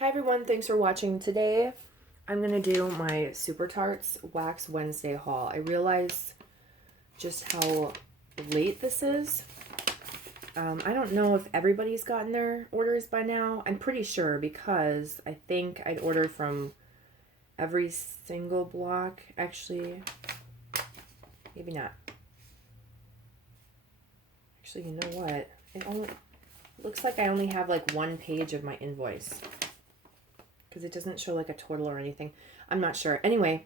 Hi everyone, thanks for watching. Today I'm going to do my Super Tarts Wax Wednesday haul. I realize just how late this is. I don't know if everybody's gotten their orders by now. I'm pretty sure because I think I'd ordered from every single block. Actually, maybe not. Actually, you know what? It looks like I only have like one page of my invoice. Because it doesn't show like a total or anything. I'm not sure. Anyway,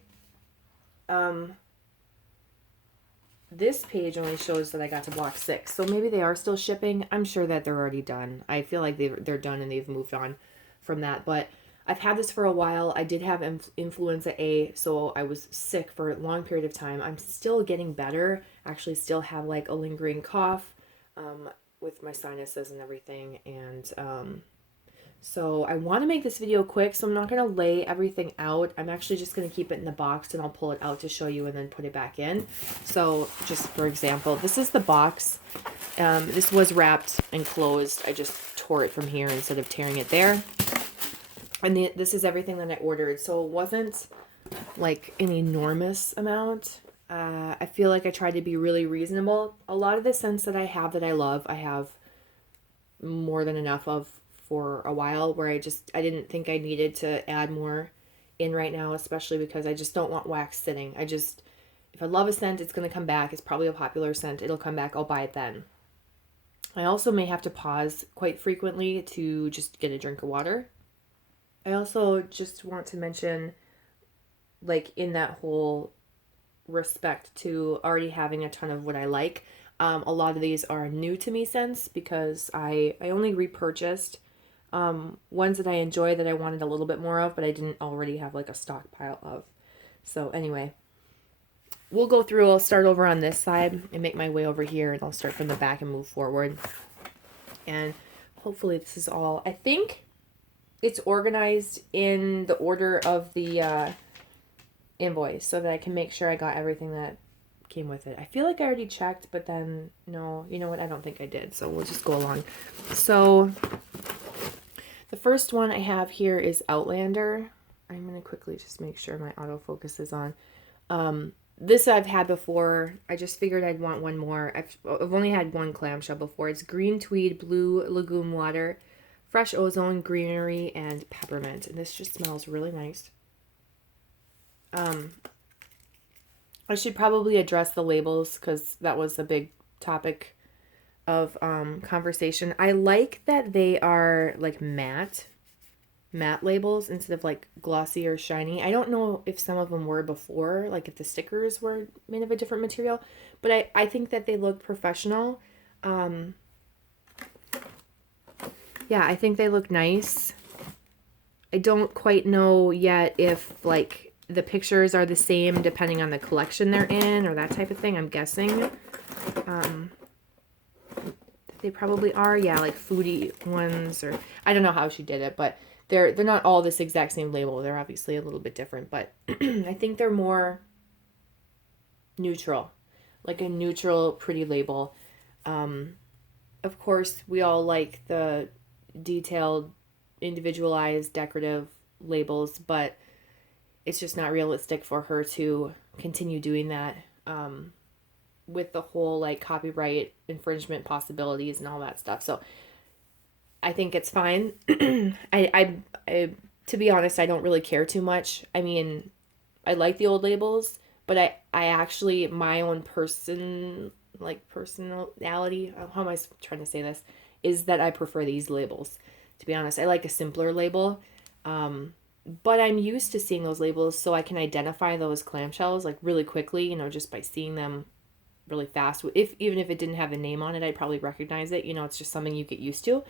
this page only shows that I got to block 6. So maybe they are still shipping. I'm sure that they're already done. I feel like they're done and they've moved on from that. But I've had this for a while. I did have influenza A, so I was sick for a long period of time. I'm still getting better. Actually still have like a lingering cough with my sinuses and everything. And so I want to make this video quick, so I'm not going to lay everything out. I'm actually just going to keep it in the box and I'll pull it out to show you and then put it back in. So just for example, this is the box. This was wrapped and closed. I just tore it from here instead of tearing it there. And this is everything that I ordered. So it wasn't like an enormous amount. I feel like I tried to be really reasonable. A lot of the scents that I have that I love, I have more than enough of for a while, where I didn't think I needed to add more in right now, especially because I just don't want wax sitting. If I love a scent, it's going to come back. It's probably a popular scent. It'll come back. I'll buy it then. I also may have to pause quite frequently to just get a drink of water. I also just want to mention, like, in that whole respect to already having a ton of what I like, a lot of these are new to me scents because I only repurchased ones that I enjoy that I wanted a little bit more of, but I didn't already have like a stockpile of. So anyway, we'll go through. I'll start over on this side and make my way over here, and I'll start from the back and move forward. And hopefully this is all. I think it's organized in the order of the invoice so that I can make sure I got everything that came with it. I feel like I already checked, but then no, you know what? I don't think I did. So we'll just go along. So the first one I have here is Outlander. I'm going to quickly just make sure my autofocus is on. This I've had before. I just figured I'd want one more. I've only had one clamshell before. It's green tweed, blue lagoon water, fresh ozone, greenery, and peppermint. And this just smells really nice. I should probably address the labels because that was a big topic of conversation. I like that they are like matte labels instead of like glossy or shiny. I don't know if some of them were before, like if the stickers were made of a different material, but I think that they look professional. Yeah, I think they look nice. I don't quite know yet if like the pictures are the same depending on the collection they're in or that type of thing. I'm guessing. They probably are, yeah, like foodie ones, or I don't know how she did it, but they're not all this exact same label. They're obviously a little bit different, but I think they're more neutral, like a neutral, pretty label. Of course, we all like the detailed, individualized, decorative labels, but it's just not realistic for her to continue doing that. With the whole like copyright infringement possibilities and all that stuff. So I think it's fine. I to be honest, I don't really care too much. I mean, I like the old labels, but I actually, my own personality, how am I trying to say this, is that I prefer these labels. To be honest, I like a simpler label. But I'm used to seeing those labels, so I can identify those clamshells like really quickly, you know, just by seeing them really fast. Even if it didn't have a name on it, I'd probably recognize it. You know, it's just something you get used to.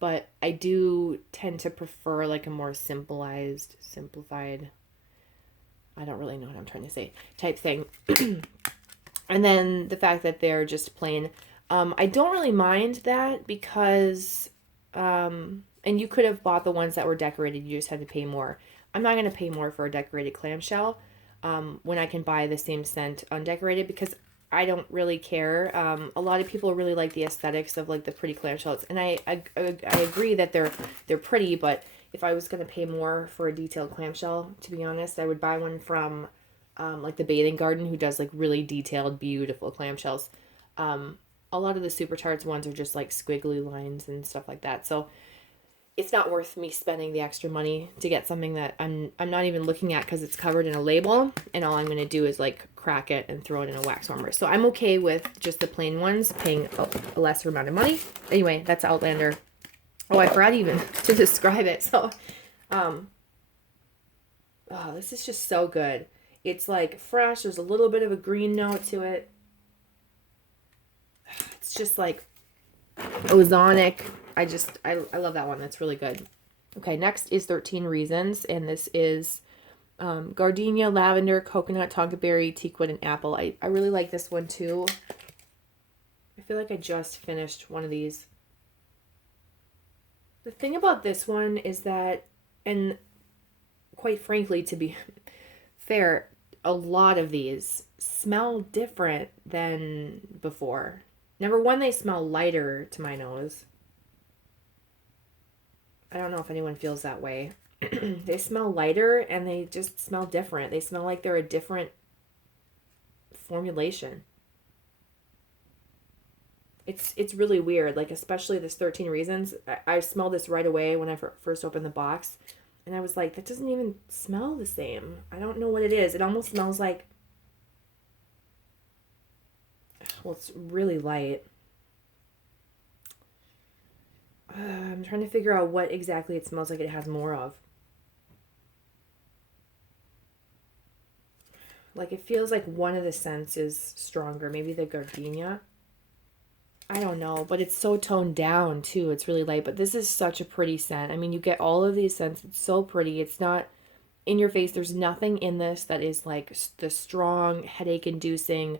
But I do tend to prefer like a more simplified, I don't really know what I'm trying to say, type thing. And then the fact that they're just plain. I don't really mind that because, and you could have bought the ones that were decorated. You just had to pay more. I'm not going to pay more for a decorated clamshell when I can buy the same scent undecorated, because I don't really care. A lot of people really like the aesthetics of like the pretty clamshells, and I agree that they're pretty, but if I was going to pay more for a detailed clamshell, to be honest, I would buy one from like the Bathing Garden, who does like really detailed, beautiful clamshells. A lot of the Super Tarts ones are just like squiggly lines and stuff like that. So it's not worth me spending the extra money to get something that I'm not even looking at because it's covered in a label, and all I'm going to do is like crack it and throw it in a wax warmer. So I'm okay with just the plain ones, paying a lesser amount of money. Anyway, that's Outlander. Oh, I forgot even to describe it. So, oh, this is just so good. It's like fresh. There's a little bit of a green note to it. It's just like ozonic. I love that one. That's really good. Okay, next is 13 Reasons, and this is gardenia, lavender, coconut, tonka berry, teakwood, and apple. I really like this one too. I feel like I just finished one of these. The thing about this one is that, and quite frankly, to be fair, a lot of these smell different than before. Number one, they smell lighter to my nose. I don't know if anyone feels that way. They smell lighter and they just smell different. They smell like they're a different formulation. It's really weird. Like, especially this 13 Reasons. I smelled this right away when I first opened the box. And I was like, that doesn't even smell the same. I don't know what it is. It almost smells like... Well, it's really light. I'm trying to figure out what exactly it smells like it has more of. Like, it feels like one of the scents is stronger. Maybe the gardenia. I don't know, but it's so toned down too. It's really light, but this is such a pretty scent. I mean, you get all of these scents. It's so pretty. It's not in your face. There's nothing in this that is like the strong headache inducing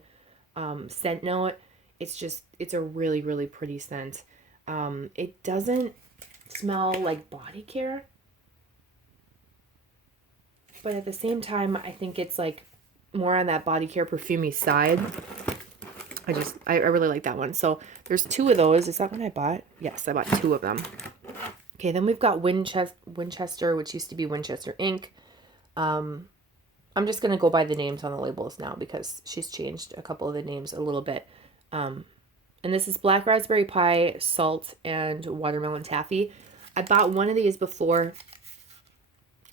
scent note. It's a really, really pretty scent. It doesn't smell like body care, but at the same time, I think it's like more on that body care perfumey side. I really like that one. So there's two of those. Is that what I bought? Yes, I bought two of them. Okay, then we've got Winchester, which used to be Winchester Ink. I'm just going to go by the names on the labels now because she's changed a couple of the names a little bit. And this is Black Raspberry Pie, Salt, and Watermelon Taffy. I bought one of these before.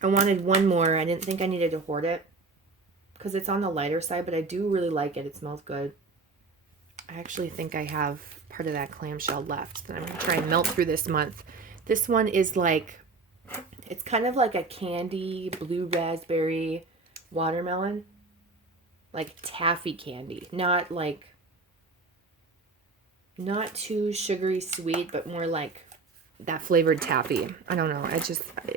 I wanted one more. I didn't think I needed to hoard it because it's on the lighter side, but I do really like it. It smells good. I actually think I have part of that clamshell left that I'm going to try and melt through this month. This one is like, it's kind of like a candy, blue raspberry, watermelon. Like taffy candy. Not too sugary sweet, but more like that flavored taffy. I don't know.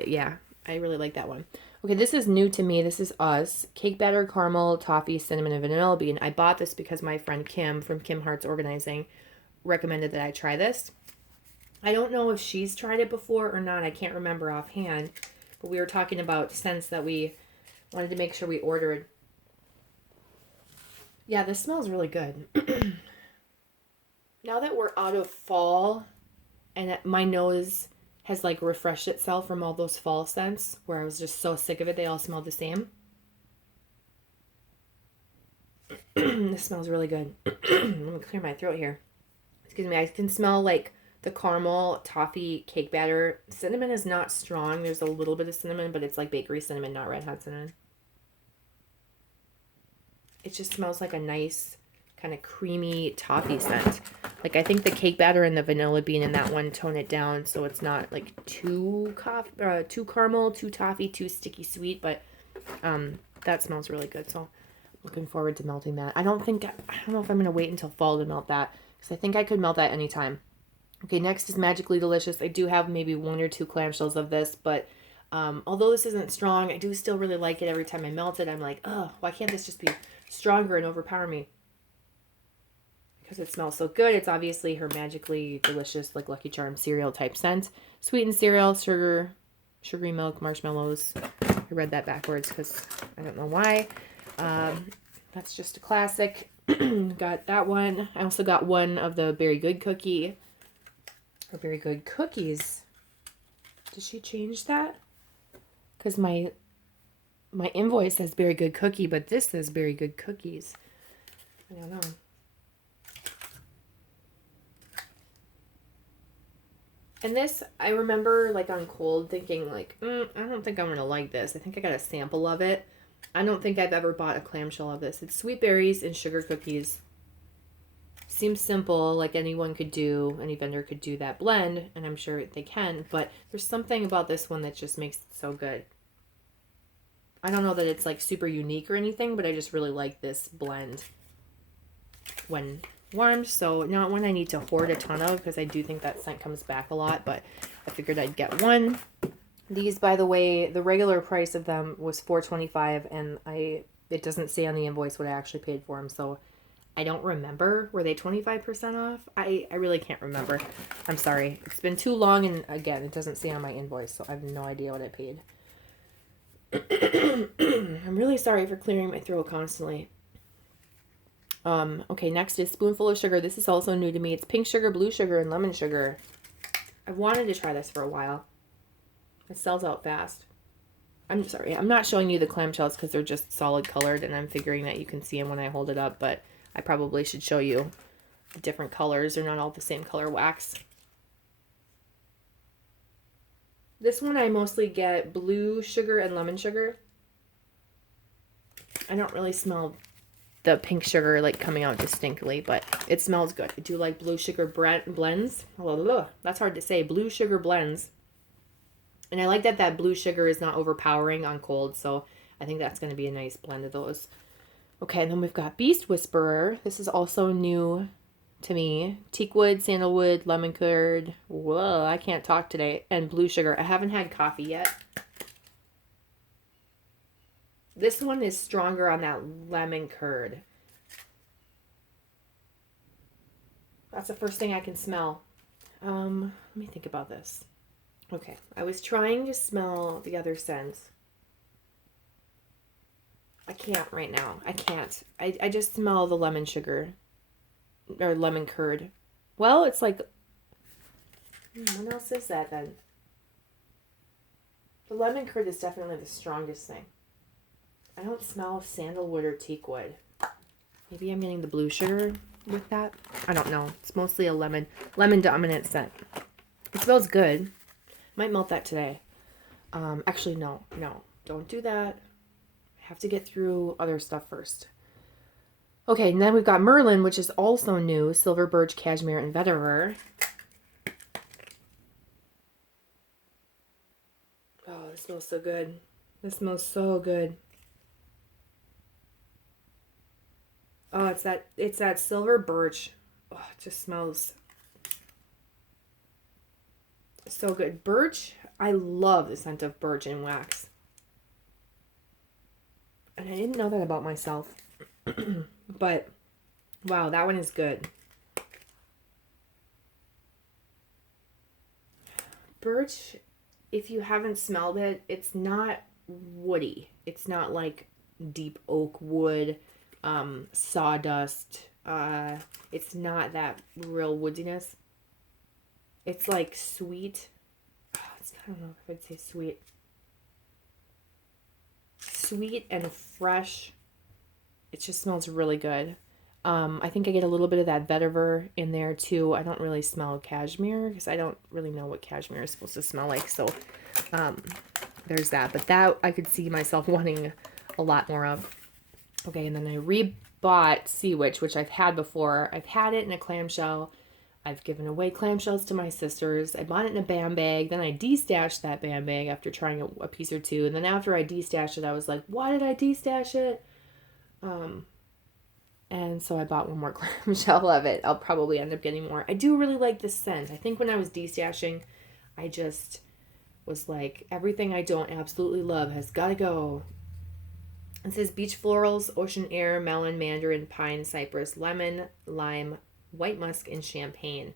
Yeah, I really like that one. Okay, this is new to me. This is Us. Cake batter, caramel, toffee, cinnamon, and vanilla bean. I bought this because my friend Kim from Kim Hearts Organizing recommended that I try this. I don't know if she's tried it before or not. I can't remember offhand. But we were talking about scents that we wanted to make sure we ordered. Yeah, this smells really good. Now that we're out of fall and my nose has like refreshed itself from all those fall scents where I was just so sick of it, they all smell the same. This smells really good. Let me clear my throat here. Excuse me. I can smell like the caramel, toffee, cake batter. Cinnamon is not strong. There's a little bit of cinnamon, but it's like bakery cinnamon, not red hot cinnamon. It just smells like a nice kind of creamy toffee scent. Like, I think the cake batter and the vanilla bean in that one tone it down so it's not like too caramel, too toffee, too sticky sweet, but that smells really good. So looking forward to melting that. I don't know if I'm going to wait until fall to melt that because I think I could melt that anytime. Okay, next is Magically Delicious. I do have maybe one or two clamshells of this, but although this isn't strong, I do still really like it. Every time I melt it, I'm like, oh, why can't this just be stronger and overpower me? Because it smells so good. It's obviously her Magically Delicious, like Lucky Charms cereal type scent. Sweetened cereal, sugar, sugary milk, marshmallows. I read that backwards because I don't know why. That's just a classic. Got that one. I also got one of the Very Good cookie. Or Very Good cookies. Did she change that? Because my invoice says Very Good Cookie, but this says Very Good Cookies. I don't know. And this, I remember like on cold thinking like, I don't think I'm going to like this. I think I got a sample of it. I don't think I've ever bought a clamshell of this. It's sweet berries and sugar cookies. Seems simple, like anyone could do, any vendor could do that blend, and I'm sure they can, but there's something about this one that just makes it so good. I don't know that it's like super unique or anything, but I just really like this blend when warmed. So not one I need to hoard a ton of because I do think that scent comes back a lot, but I figured I'd get one. These, by the way, the regular price of them was $4.25, and it doesn't say on the invoice what I actually paid for them, so I don't remember. Were they 25% off? I really can't remember. I'm sorry. It's been too long, and again, it doesn't say on my invoice, so I have no idea what I paid. I'm really sorry for clearing my throat constantly. Okay, next is Spoonful of Sugar. This is also new to me. It's pink sugar, blue sugar, and lemon sugar. I've wanted to try this for a while. It sells out fast. I'm sorry. I'm not showing you the clamshells because they're just solid colored, and I'm figuring that you can see them when I hold it up, but I probably should show you the different colors. They're not all the same color wax. This one I mostly get blue sugar and lemon sugar. I don't really smell the pink sugar like coming out distinctly, but it smells good. I do like blue sugar blends. That's hard to say. Blue sugar blends. And I like that that blue sugar is not overpowering on cold, so I think that's going to be a nice blend of those. Okay, and then we've got Beast Whisperer. This is also new to me. Teakwood, sandalwood, lemon curd. Whoa, I can't talk today. And blue sugar. I haven't had coffee yet. This one is stronger on that lemon curd. That's the first thing I can smell. Let me think about this. Okay, I was trying to smell the other scents. I can't right now. I can't. I just smell the lemon sugar. Or lemon curd. Well, it's like... what else is that then? The lemon curd is definitely the strongest thing. I don't smell sandalwood or teakwood. Maybe I'm getting the blue sugar with that. I don't know. It's mostly a lemon dominant scent. It smells good. Might melt that today. Actually, no. Don't do that. I have to get through other stuff first. Okay, and then we've got Merlin, which is also new. Silver birch, cashmere, and vetiver. Oh, this smells so good. This smells so good. Oh, it's that silver birch. Oh, it just smells so good. Birch, I love the scent of birch and wax. And I didn't know that about myself. But, wow, that one is good. Birch, if you haven't smelled it, it's not woody. It's not like deep oak wood, sawdust. It's not that real woodiness. It's like sweet. I don't know if I'd say sweet. Sweet and fresh. It just smells really good. I think I get a little bit of that vetiver in there too. I don't really smell cashmere because I don't really know what cashmere is supposed to smell like. So there's that. But that I could see myself wanting a lot more of. Okay, and then I rebought Sea Witch, which I've had before. I've had it in a clamshell. I've given away clamshells to my sisters. I bought it in a bam bag. Then I destashed that bam bag after trying a piece or two. And then after I destashed it, I was like, why did I destash it? And so I bought one more clamshell of it. I'll probably end up getting more. I do really like this scent. I think when I was destashing, I just was like, everything I don't absolutely love has got to go. It says beach florals, ocean air, melon, mandarin, pine, cypress, lemon, lime, white musk, and champagne.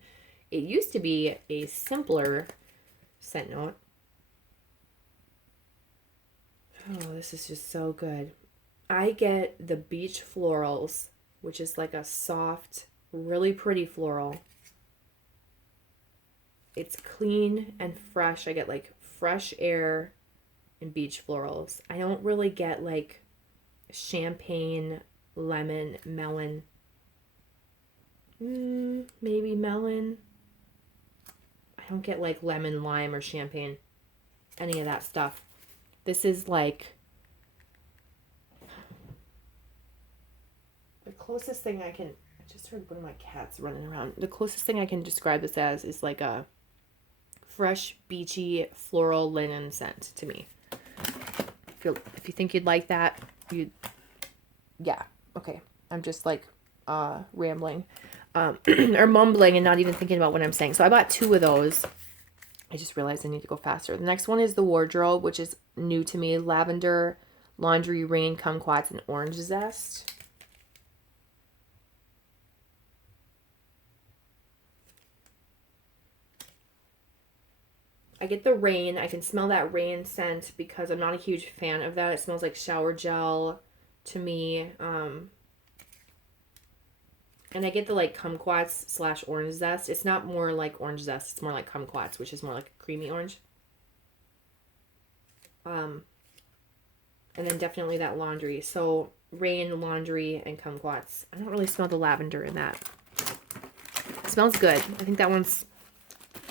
It used to be a simpler scent note. Oh, this is just so good. I get the beach florals, which is like a soft, really pretty floral. It's clean and fresh. I get like fresh air and beach florals. I don't really get like champagne, lemon, melon. Maybe melon. I don't get like lemon, lime, or champagne. Any of that stuff. This is like the closest thing I can... I just heard one of my cats running around. The closest thing I can describe this as is like a fresh, beachy, floral linen scent to me. If you think you'd like that, yeah, okay. I'm just like rambling or mumbling and not even thinking about what I'm saying. So I bought 2 of those. I just realized I need to go faster. The next one is the wardrobe, which is new to me. Lavender, laundry, rain, kumquats, and orange zest. I get the rain. I can smell that rain scent because I'm not a huge fan of that. It smells like shower gel to me. And I get the like kumquats / orange zest. It's not more like orange zest. It's more like kumquats, which is more like a creamy orange. And then definitely that laundry. So rain, laundry, and kumquats. I don't really smell the lavender in that. It smells good. I think that one's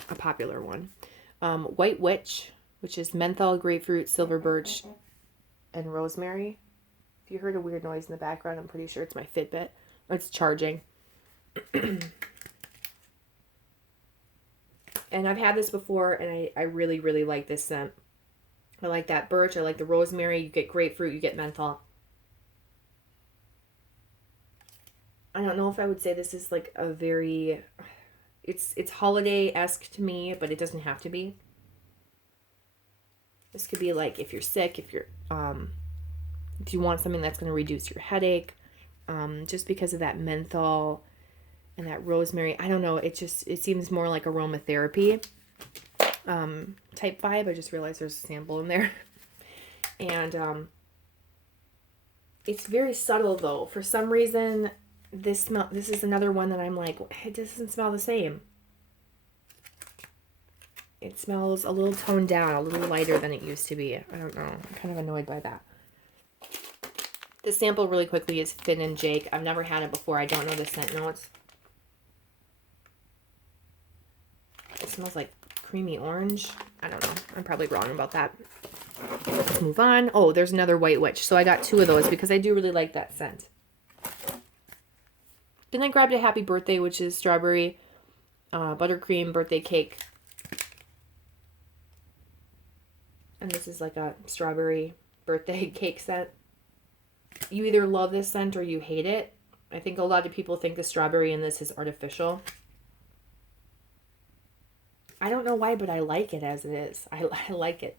a popular one. White Witch, which is menthol, grapefruit, silver birch, and rosemary. If you heard a weird noise in the background, I'm pretty sure it's my Fitbit. It's charging. And I've had this before, and I really, really like this scent. I like that birch. I like the rosemary. You get grapefruit. You get menthol. I don't know if I would say this is like a very... It's holiday-esque to me, but it doesn't have to be. This could be like if you're sick, if you want something that's going to reduce your headache, just because of that menthol and that rosemary. I don't know. It seems more like aromatherapy type vibe. I just realized there's a sample in there, and it's very subtle though. For some reason, this is another one that I'm like, it doesn't smell the same. It smells a little toned down, a little lighter than it used to be. I don't know. I'm kind of annoyed by that. The sample really quickly is Finn and Jake. I've never had it before. I don't know the scent notes. It smells like creamy orange. I don't know. I'm probably wrong about that. Let's move on. Oh, there's another White Witch. So I got 2 of those because I do really like that scent. Then I grabbed a Happy Birthday, which is strawberry buttercream birthday cake. And this is like a strawberry birthday cake scent. You either love this scent or you hate it. I think a lot of people think the strawberry in this is artificial. I don't know why, but I like it as it is. I like it.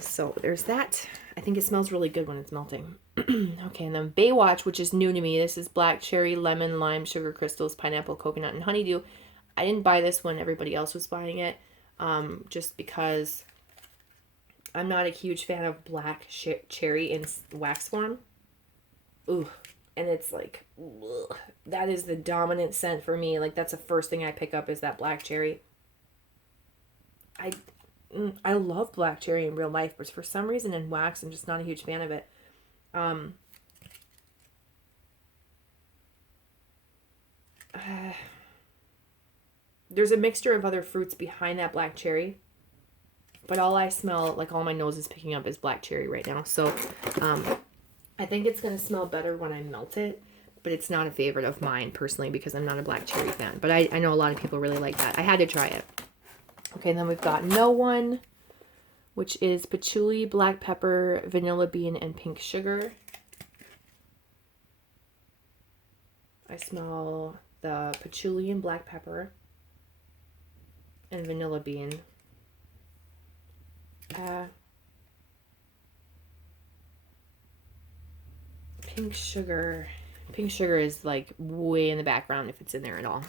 So there's that. I think it smells really good when it's melting. Okay, and then Baywatch, which is new to me. This is black cherry, lemon, lime, sugar crystals, pineapple, coconut, and honeydew. I didn't buy this when everybody else was buying it, just because I'm not a huge fan of black cherry in wax form. Ooh, and it's like, ugh, that is the dominant scent for me. Like, that's the first thing I pick up is that black cherry. I love black cherry in real life, but for some reason in wax, I'm just not a huge fan of it. There's a mixture of other fruits behind that black cherry, but all I smell, like all my nose is picking up, is black cherry right now. So I think it's going to smell better when I melt it, but it's not a favorite of mine personally because I'm not a black cherry fan. But I know a lot of people really like that. I had to try it. Okay, and then we've got No One, which is patchouli, black pepper, vanilla bean, and pink sugar. I smell the patchouli and black pepper and vanilla bean. Pink sugar. Pink sugar is like way in the background if it's in there at all.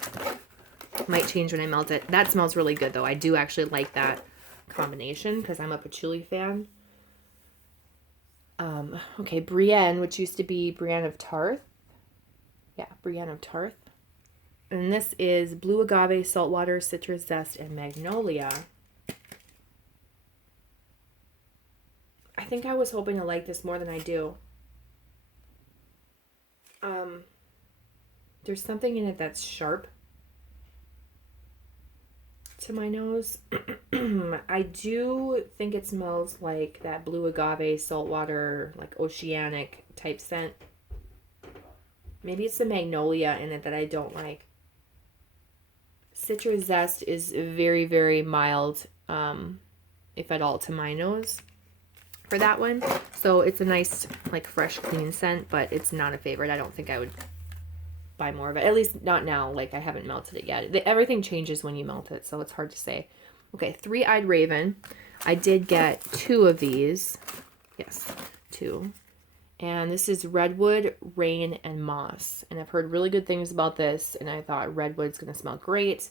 Might change when I melt it. That smells really good though. I do actually like that combination because I'm a patchouli fan. Okay, Brienne, which used to be Brienne of Tarth. Yeah, Brienne of Tarth. And this is blue agave, saltwater, citrus zest, and magnolia. think I was hoping to like this more than I do. There's something in it that's sharp to my nose. I do think it smells like that blue agave, saltwater, like oceanic type scent. Maybe it's the magnolia in it that I don't like. Citrus zest is very, very mild, if at all, to my nose for that one. So it's a nice, like, fresh, clean scent, but it's not a favorite. I don't think I would buy more of it. At least not now. Like, I haven't melted it yet. Everything changes when you melt it, so it's hard to say. Okay, Three-Eyed Raven. I did get 2 of these. Yes, 2. And this is Redwood, Rain, and Moss. And I've heard really good things about this, and I thought Redwood's going to smell great.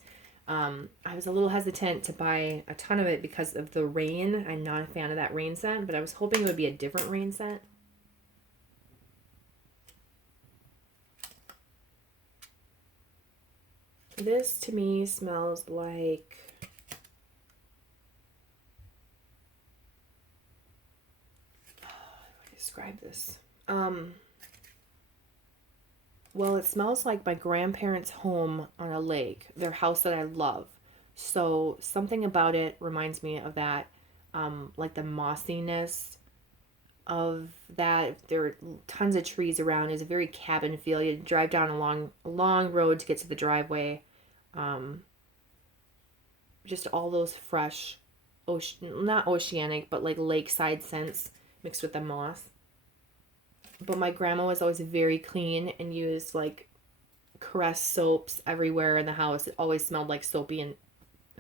I was a little hesitant to buy a ton of it because of the rain. I'm not a fan of that rain scent, but I was hoping it would be a different rain scent. This, to me, smells like... how do I describe this? Well, it smells like my grandparents' home on a lake, their house that I love. So something about it reminds me of that, like the mossiness of that. There are tons of trees around. It's a very cabin feel. You drive down a long road to get to the driveway. Just all those fresh, not oceanic, but like lakeside scents mixed with the moss. But my grandma was always very clean and used like Crest soaps everywhere in the house. It always smelled like soapy and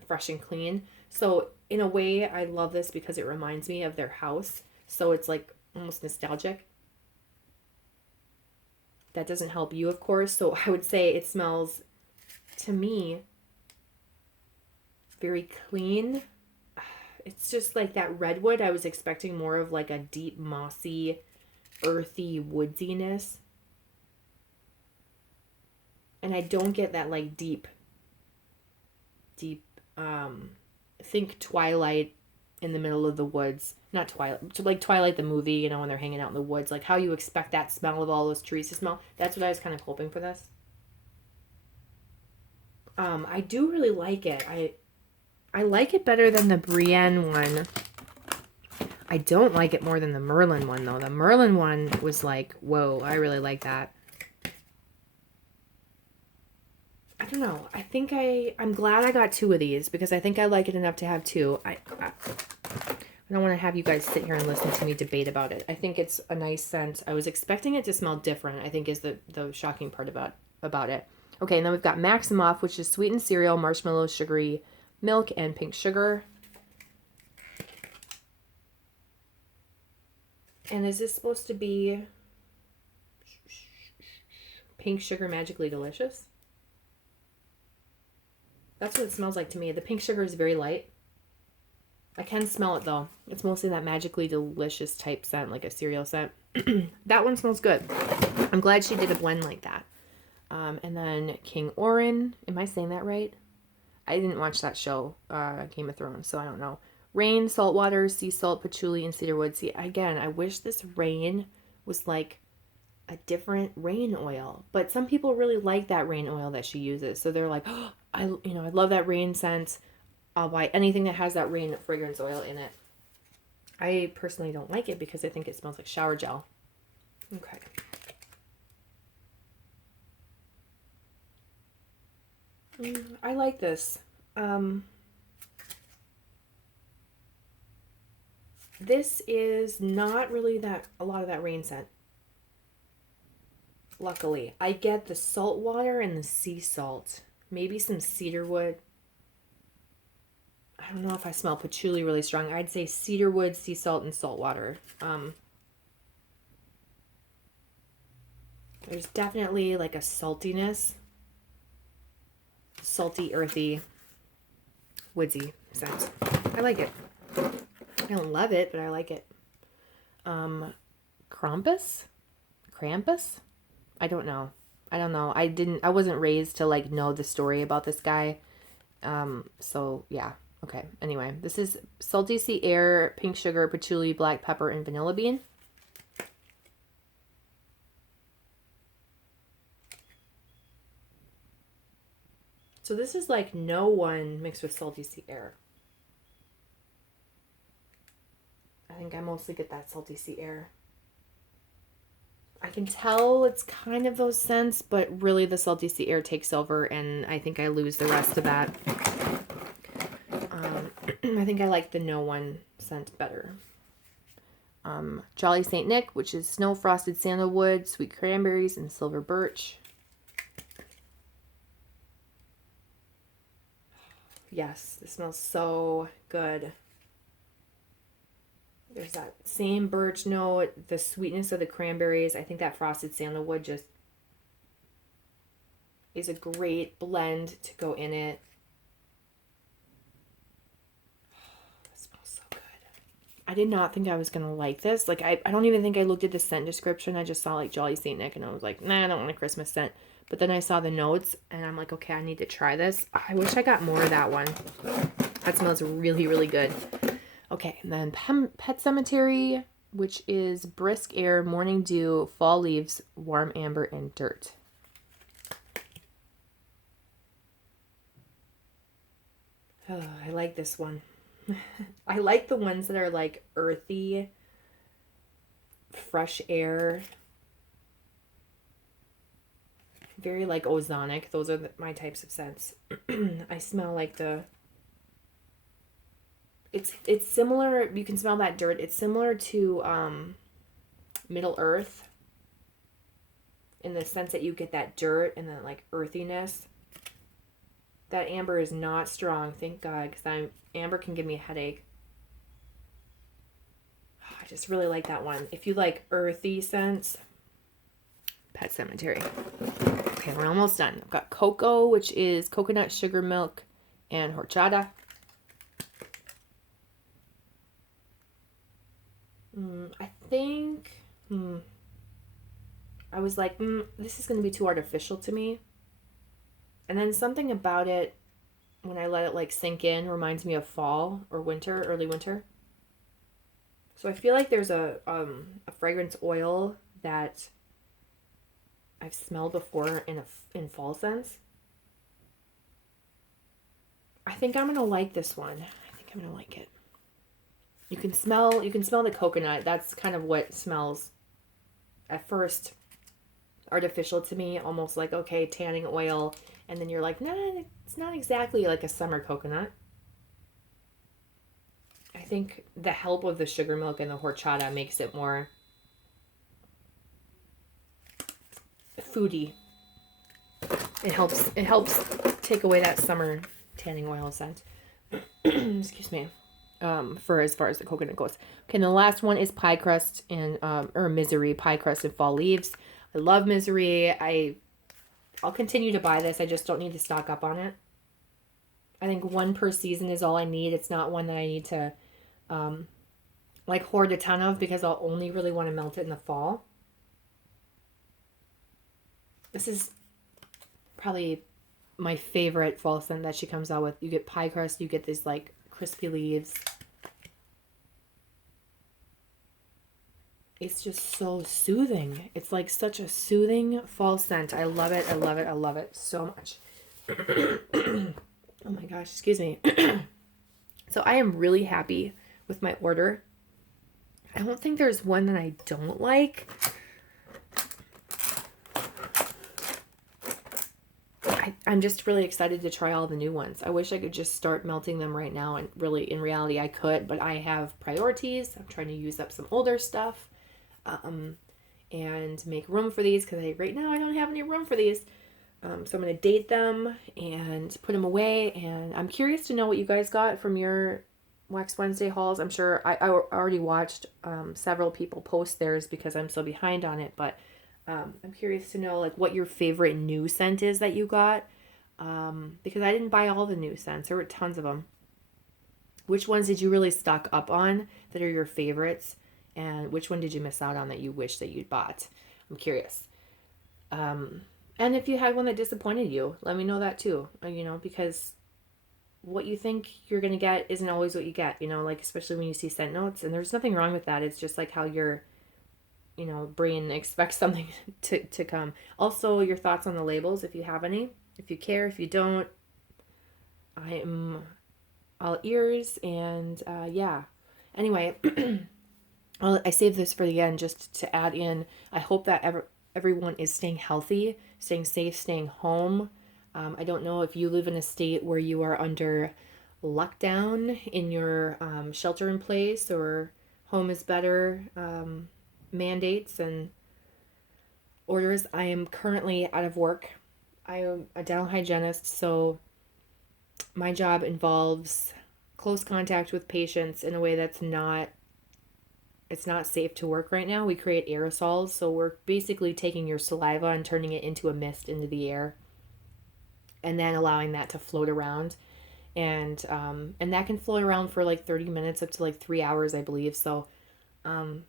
fresh and clean. So in a way, I love this because it reminds me of their house. So it's like almost nostalgic. That doesn't help you, of course. So I would say it smells, to me, very clean. It's just like that redwood. I was expecting more of like a deep, mossy, earthy woodsiness. And I don't get that like deep, think Twilight in the middle of the woods. Not Twilight, like Twilight the movie, you know, when they're hanging out in the woods. Like how you expect that smell of all those trees to smell. That's what I was kind of hoping for this. I do really like it. I like it better than the Brienne one. I don't like it more than the Merlin one, though. The Merlin one was like, whoa, I really like that. I don't know. I think I'm glad I got 2 of these because I think I like it enough to have 2. I don't want to have you guys sit here and listen to me debate about it. I think it's a nice scent. I was expecting it to smell different, I think is the shocking part about it. Okay, and then we've got Maximoff, which is sweetened cereal, marshmallow, sugary milk, and pink sugar. And is this supposed to be pink sugar magically delicious? That's what it smells like to me. The pink sugar is very light. I can smell it though. It's mostly that magically delicious type scent, like a cereal scent. That one smells good. I'm glad she did a blend like that. And then King Orin. Am I saying that right? I didn't watch that show, Game of Thrones, so I don't know. Rain, saltwater, sea salt, patchouli, and cedarwood. See, again, I wish this rain was like a different rain oil. But some people really like that rain oil that she uses. So they're like, oh, I love that rain scent. I'll buy anything that has that rain fragrance oil in it. I personally don't like it because I think it smells like shower gel. Okay. I like this. This is not really a lot of that rain scent. Luckily, I get the salt water and the sea salt. Maybe some cedarwood. I don't know if I smell patchouli really strong. I'd say cedarwood, sea salt, and salt water. There's definitely like a saltiness. Salty, earthy, woodsy scent. I like it. I don't love it, but I like it. Krampus? I don't know. I wasn't raised to like know the story about this guy. So yeah, Okay, anyway, this is Salty Sea Air, Pink Sugar, Patchouli, Black Pepper, and Vanilla Bean. So this is like No One mixed with Salty Sea Air. I think I mostly get that Salty Sea Air. I can tell it's kind of those scents, but really the Salty Sea Air takes over, and I think I lose the rest of that. I think I like the No One scent better. Jolly St. Nick, which is Snow Frosted Sandalwood, Sweet Cranberries, and Silver Birch. Yes, this smells so good. There's that same birch note, the sweetness of the cranberries. I think that frosted sandalwood just is a great blend to go in it. That smells so good. I did not think I was going to like this. Like, I don't even think I looked at the scent description. I just saw, like, Jolly St. Nick, and I was like, nah, I don't want a Christmas scent. But then I saw the notes, and I'm like, okay, I need to try this. I wish I got more of that one. That smells really, really good. Okay, and then Pet Cemetery, which is Brisk Air, Morning Dew, Fall Leaves, Warm Amber, and Dirt. Oh, I like this one. I like the ones that are like earthy, fresh air. Very like ozonic. Those are my types of scents. I smell like the... It's similar, you can smell that dirt. It's similar to Middle Earth in the sense that you get that dirt and then like earthiness. That amber is not strong, thank God, because amber can give me a headache. Oh, I just really like that one. If you like earthy scents, Pet Cemetery. Okay, we're almost done. I've got cocoa, which is coconut, sugar, milk, and horchata. I think I was like, this is going to be too artificial to me. And then something about it, when I let it like sink in, reminds me of fall or winter, early winter. So I feel like there's a fragrance oil that I've smelled before in fall scents. I think I'm going to like this one. I think I'm going to like it. You can smell the coconut. That's kind of what smells at first artificial to me, almost like, okay, tanning oil, and then you're like, nah, it's not exactly like a summer coconut. I think the help of the sugar milk and the horchata makes it more foody. It helps take away that summer tanning oil scent. Excuse me. For as far as the coconut goes. Okay, and the last one is pie crust and or misery, pie crust and fall leaves. I love misery. I'll continue to buy this. I just don't need to stock up on it. I think one per season is all I need. It's not one that I need to like hoard a ton of, because I'll only really want to melt it in the fall. This is probably my favorite fall scent that she comes out with. You get pie crust, you get these like crispy leaves. It's just so soothing. It's like such a soothing fall scent. I love it. I love it. I love it so much. Oh my gosh, excuse me. So I am really happy with my order. I don't think there's one that I don't like. I'm just really excited to try all the new ones. I wish I could just start melting them right now, and really, in reality, I could, but I have priorities. I'm trying to use up some older stuff and make room for these, because right now I don't have any room for these. So I'm going to date them and put them away, and I'm curious to know what you guys got from your Wax Wednesday hauls. I'm sure I already watched several people post theirs because I'm so behind on it, but I'm curious to know like what your favorite new scent is that you got, because I didn't buy all the new scents. There were tons of them. Which ones did you really stock up on that are your favorites, and which one did you miss out on that you wish that you'd bought? I'm curious. And if you had one that disappointed you, let me know that too. Because what you think you're going to get isn't always what you get, you know, like especially when you see scent notes. And there's nothing wrong with that. It's just like how your, you know, brain expects something to come. Also, your thoughts on the labels, if you have any, if you care, if you don't, I am all ears. And yeah. Anyway, I saved this for the end just to add in. I hope that everyone is staying healthy, staying safe, staying home. I don't know if you live in a state where you are under lockdown in your shelter in place or home is better mandates and orders. I am currently out of work. I am a dental hygienist, so my job involves close contact with patients in a way that's not it's not safe to work right now. We create aerosols, so we're basically taking your saliva and turning it into a mist into the air and then allowing that to float around. And that can float around for like 30 minutes up to like 3 hours, I believe. So and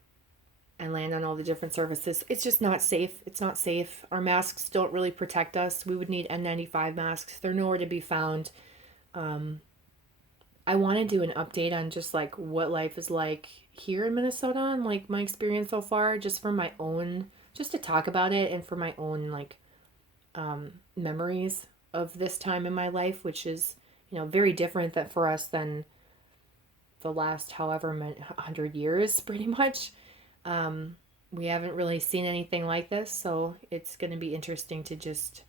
land on all the different surfaces. It's just not safe. It's not safe. Our masks don't really protect us. We would need N95 masks. They're nowhere to be found. I want to do an update on just like what life is like here in Minnesota and like my experience so far, just for my own, just to talk about it and for my own like memories of this time in my life, which is, you know, very different that for us than the last however many 100 years, pretty much. We haven't really seen anything like this, so it's going to be interesting to just,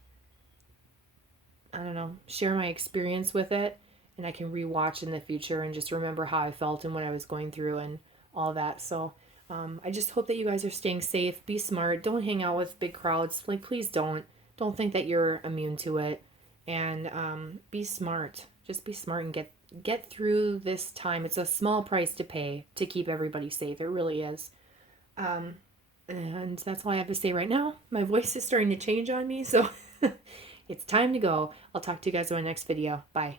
I don't know, share my experience with it, and I can rewatch in the future and just remember how I felt and what I was going through and all that. So I just hope that you guys are staying safe. Be smart. Don't hang out with big crowds. Like, please don't. Don't think that you're immune to it. And be smart. Just be smart and get through this time. It's a small price to pay to keep everybody safe. It really is. And that's all I have to say right now. My voice is starting to change on me, so it's time to go. I'll talk to you guys in my next video. Bye.